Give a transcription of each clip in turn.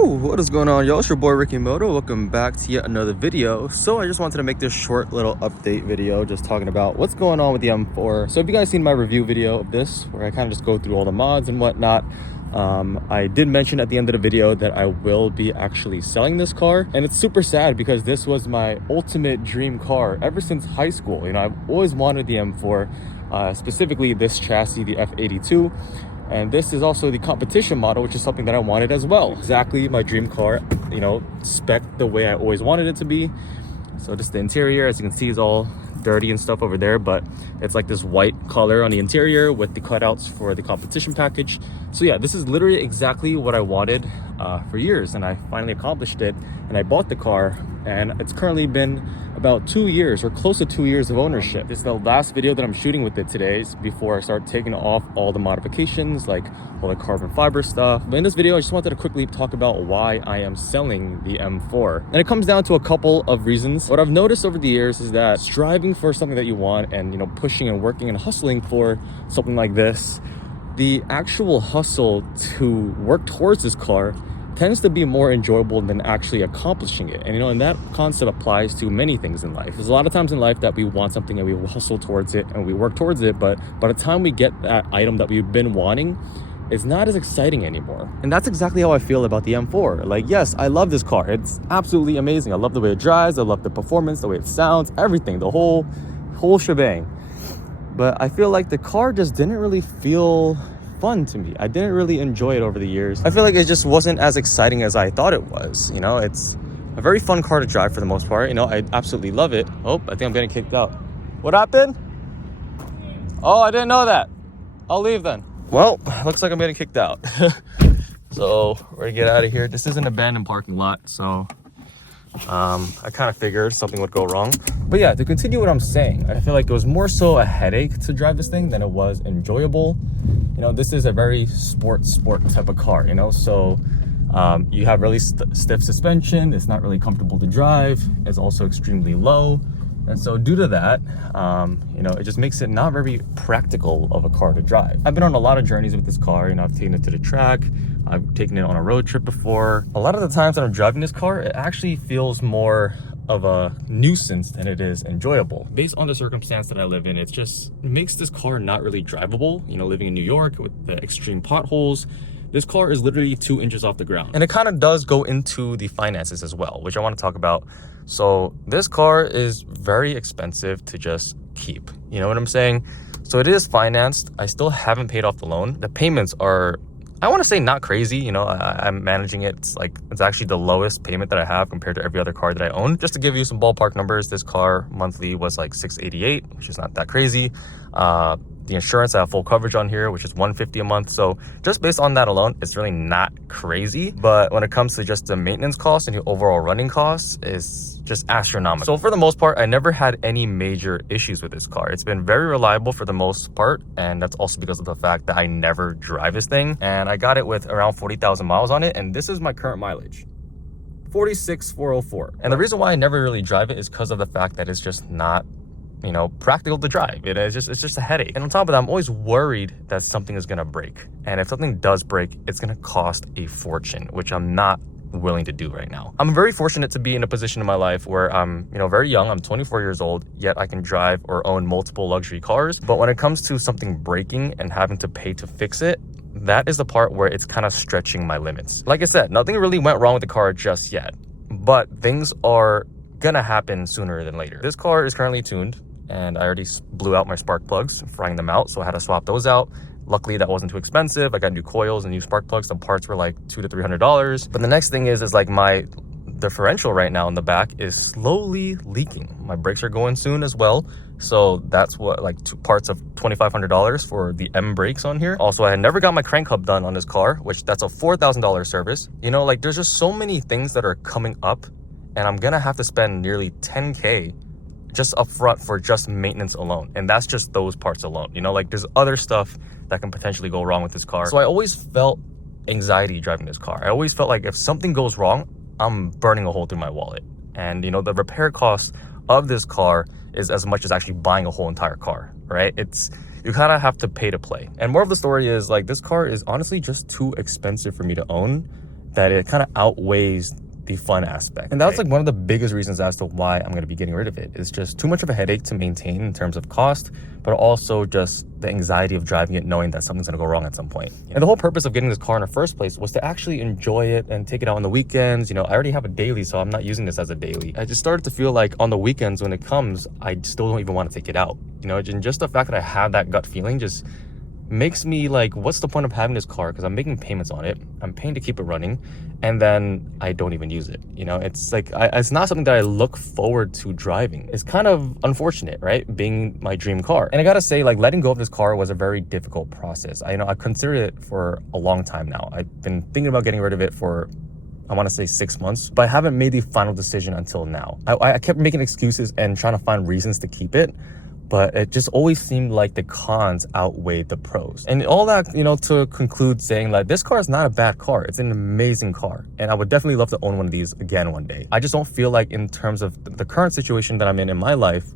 Woo! What is going on, y'all? It's your boy RickyMoto. Welcome back to yet another video. So I just wanted to make this short little update video just talking about what's going on with the M4. So if you guys seen my review video of this where I kind of just go through all the mods and whatnot, I did mention at the end of the video that I will be actually selling this car, and it's super sad because this was my ultimate dream car ever since high school. You know, I've always wanted the M4, specifically this chassis, the F82. And this is also the competition model, which is something that I wanted as well. Exactly my dream car, you know, spec the way I always wanted it to be. So just the interior, as you can see, is all dirty and stuff over there, but it's like this white color on the interior with the cutouts for the competition package. So yeah, this is literally exactly what I wanted for years, and I finally accomplished it, and I bought the car, and it's currently been about 2 years or close to 2 years of ownership. This is the last video that I'm shooting with it today before I start taking off all the modifications, like all the carbon fiber stuff. But in this video, I just wanted to quickly talk about why I am selling the M4. And it comes down to a couple of reasons. What I've noticed over the years is that striving for something that you want and, you know, pushing and working and hustling for something like this, the actual hustle to work towards this car tends to be more enjoyable than actually accomplishing it. And you know, and that concept applies to many things in life. There's a lot of times in life that we want something and we hustle towards it and we work towards it, but by the time we get that item that we've been wanting, it's not as exciting anymore. And that's exactly how I feel about the M4. Like, yes, I love this car. It's absolutely amazing. I love the way it drives. I love the performance, the way it sounds, everything, the whole shebang. But I feel like the car just didn't really feel fun to me. I didn't really enjoy it over the years. I feel like it just wasn't as exciting as I thought it was. You know, it's a very fun car to drive for the most part. You know, I absolutely love it. Oh, I think I'm getting kicked out. What happened? Oh, I didn't know that. I'll leave then. Well, looks like I'm getting kicked out. So we're gonna get out of here. This is an abandoned parking lot, so I kind of figured something would go wrong. But yeah, to continue what I'm saying, I feel like it was more so a headache to drive this thing than it was enjoyable. You know, this is a very sport type of car, you know, so you have really stiff suspension. It's not really comfortable to drive. It's also extremely low. And so due to that, you know, it just makes it not very practical of a car to drive. I've been on a lot of journeys with this car. You know, I've taken it to the track. I've taken it on a road trip before. A lot of the times that I'm driving this car, it actually feels more of a nuisance than it is enjoyable. Based on the circumstance that I live in, it just makes this car not really drivable. You know, living in New York with the extreme potholes, this car is literally 2 inches off the ground. And it kind of does go into the finances as well, which I want to talk about. So this car is very expensive to just keep. You know what I'm saying? So it is financed. I still haven't paid off the loan. The payments are, I want to say, not crazy. You know, I'm managing it. It's actually the lowest payment that I have compared to every other car that I own. Just to give you some ballpark numbers, this car monthly was like $688, which is not that crazy. The insurance, I have full coverage on here, which is $150 a month. So just based on that alone, it's really not crazy. But when it comes to just the maintenance costs and the overall running costs, is just astronomical. So for the most part, I never had any major issues with this car. It's been very reliable for the most part, and that's also because of the fact that I never drive this thing. And I got it with around 40,000 miles on it, and this is my current mileage, 46,404. And the reason why I never really drive it is because of the fact that it's just not, you know, practical to drive. It's just a headache. And on top of that, I'm always worried that something is gonna break. And if something does break, it's gonna cost a fortune, which I'm not willing to do right now. I'm very fortunate to be in a position in my life where I'm, you know, very young. I'm 24 years old, yet I can drive or own multiple luxury cars. But when it comes to something breaking and having to pay to fix it, that is the part where it's kind of stretching my limits. Like I said, nothing really went wrong with the car just yet, but things are gonna happen sooner than later. This car is currently tuned, and I already blew out my spark plugs, frying them out, so I had to swap those out. Luckily, that wasn't too expensive. I got new coils and new spark plugs. Some parts were like $200 to $300. But the next thing is like my differential right now in the back is slowly leaking. My brakes are going soon as well. So that's what, like, 2 parts of $2,500 for the M brakes on here. Also, I had never got my crank hub done on this car, which that's a $4,000 service. You know, like, there's just so many things that are coming up, and I'm gonna have to spend nearly $10K just up front for just maintenance alone. And that's just those parts alone. You know, like, there's other stuff that can potentially go wrong with this car. So I always felt anxiety driving this car. I always felt like if something goes wrong, I'm burning a hole through my wallet. And, you know, the repair cost of this car is as much as actually buying a whole entire car, right? You kind of have to pay to play. And more of the story is, like, this car is honestly just too expensive for me to own that it kind of outweighs the fun aspect. And that's like one of the biggest reasons as to why I'm going to be getting rid of it. It's just too much of a headache to maintain in terms of cost, but also just the anxiety of driving it knowing that something's going to go wrong at some point. And the whole purpose of getting this car in the first place was to actually enjoy it and take it out on the weekends. You know, I already have a daily, so I'm not using this as a daily. I just started to feel like on the weekends when it comes, I still don't even want to take it out. You know, and just the fact that I have that gut feeling just makes me like, what's the point of having this car? Because I'm making payments on it, I'm paying to keep it running, and then I don't even use it. You know, it's like it's not something that I look forward to driving. It's kind of unfortunate, right, being my dream car. And I gotta say, like, letting go of this car was a very difficult process. I considered it for a long time now. I've been thinking about getting rid of it for, I want to say 6 months, but I haven't made the final decision until now. I kept making excuses and trying to find reasons to keep it, but it just always seemed like the cons outweighed the pros. And all that, you know, to conclude saying like, this car is not a bad car. It's an amazing car. And I would definitely love to own one of these again one day. I just don't feel like in terms of the current situation that I'm in my life,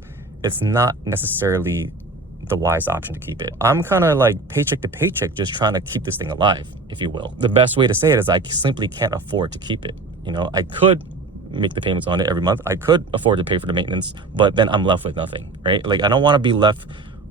it's not necessarily the wise option to keep it. I'm kind of like paycheck to paycheck, just trying to keep this thing alive, if you will. The best way to say it is I simply can't afford to keep it. You know, I could make the payments on it every month. I could afford to pay for the maintenance, but then I'm left with nothing, right? Like, I don't want to be left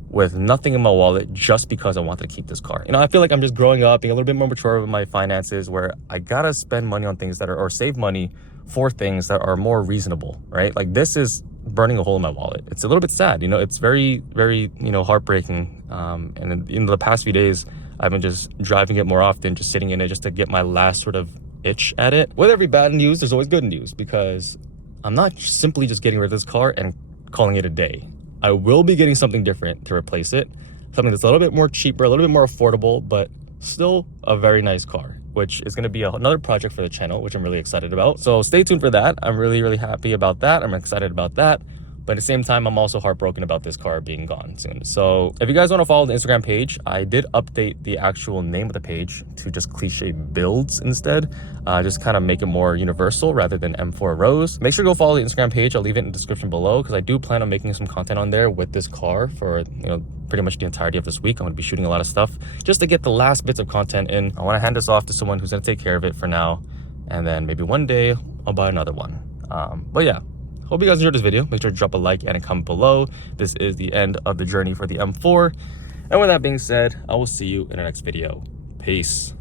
with nothing in my wallet just because I wanted to keep this car. You know, I feel like I'm just growing up, being a little bit more mature with my finances, where I gotta spend money on things that are, or save money for things that are more reasonable, right? Like, this is burning a hole in my wallet. It's a little bit sad, you know, it's very, very, you know, heartbreaking. And in the past few days, I've been just driving it more often, just sitting in it just to get my last sort of itch at it. With every bad news, there's always good news, because I'm not simply just getting rid of this car and calling it a day. I will be getting something different to replace it, something that's a little bit more cheaper, a little bit more affordable, but still a very nice car, which is going to be another project for the channel, which I'm really excited about. So stay tuned for that. I'm really, really happy about that. I'm excited about that. But at the same time, I'm also heartbroken about this car being gone soon. So if you guys want to follow the Instagram page, I did update the actual name of the page to just Cliche Builds instead. Just kind of make it more universal rather than M4 Rose. Make sure to go follow the Instagram page. I'll leave it in the description below, because I do plan on making some content on there with this car for, you know, pretty much the entirety of this week. I'm going to be shooting a lot of stuff just to get the last bits of content in. I want to hand this off to someone who's going to take care of it for now. And then maybe one day I'll buy another one. But yeah. Hope you guys enjoyed this video. Make sure to drop a like and a comment below. This is the end of the journey for the M4. And with that being said, I will see you in the next video. Peace.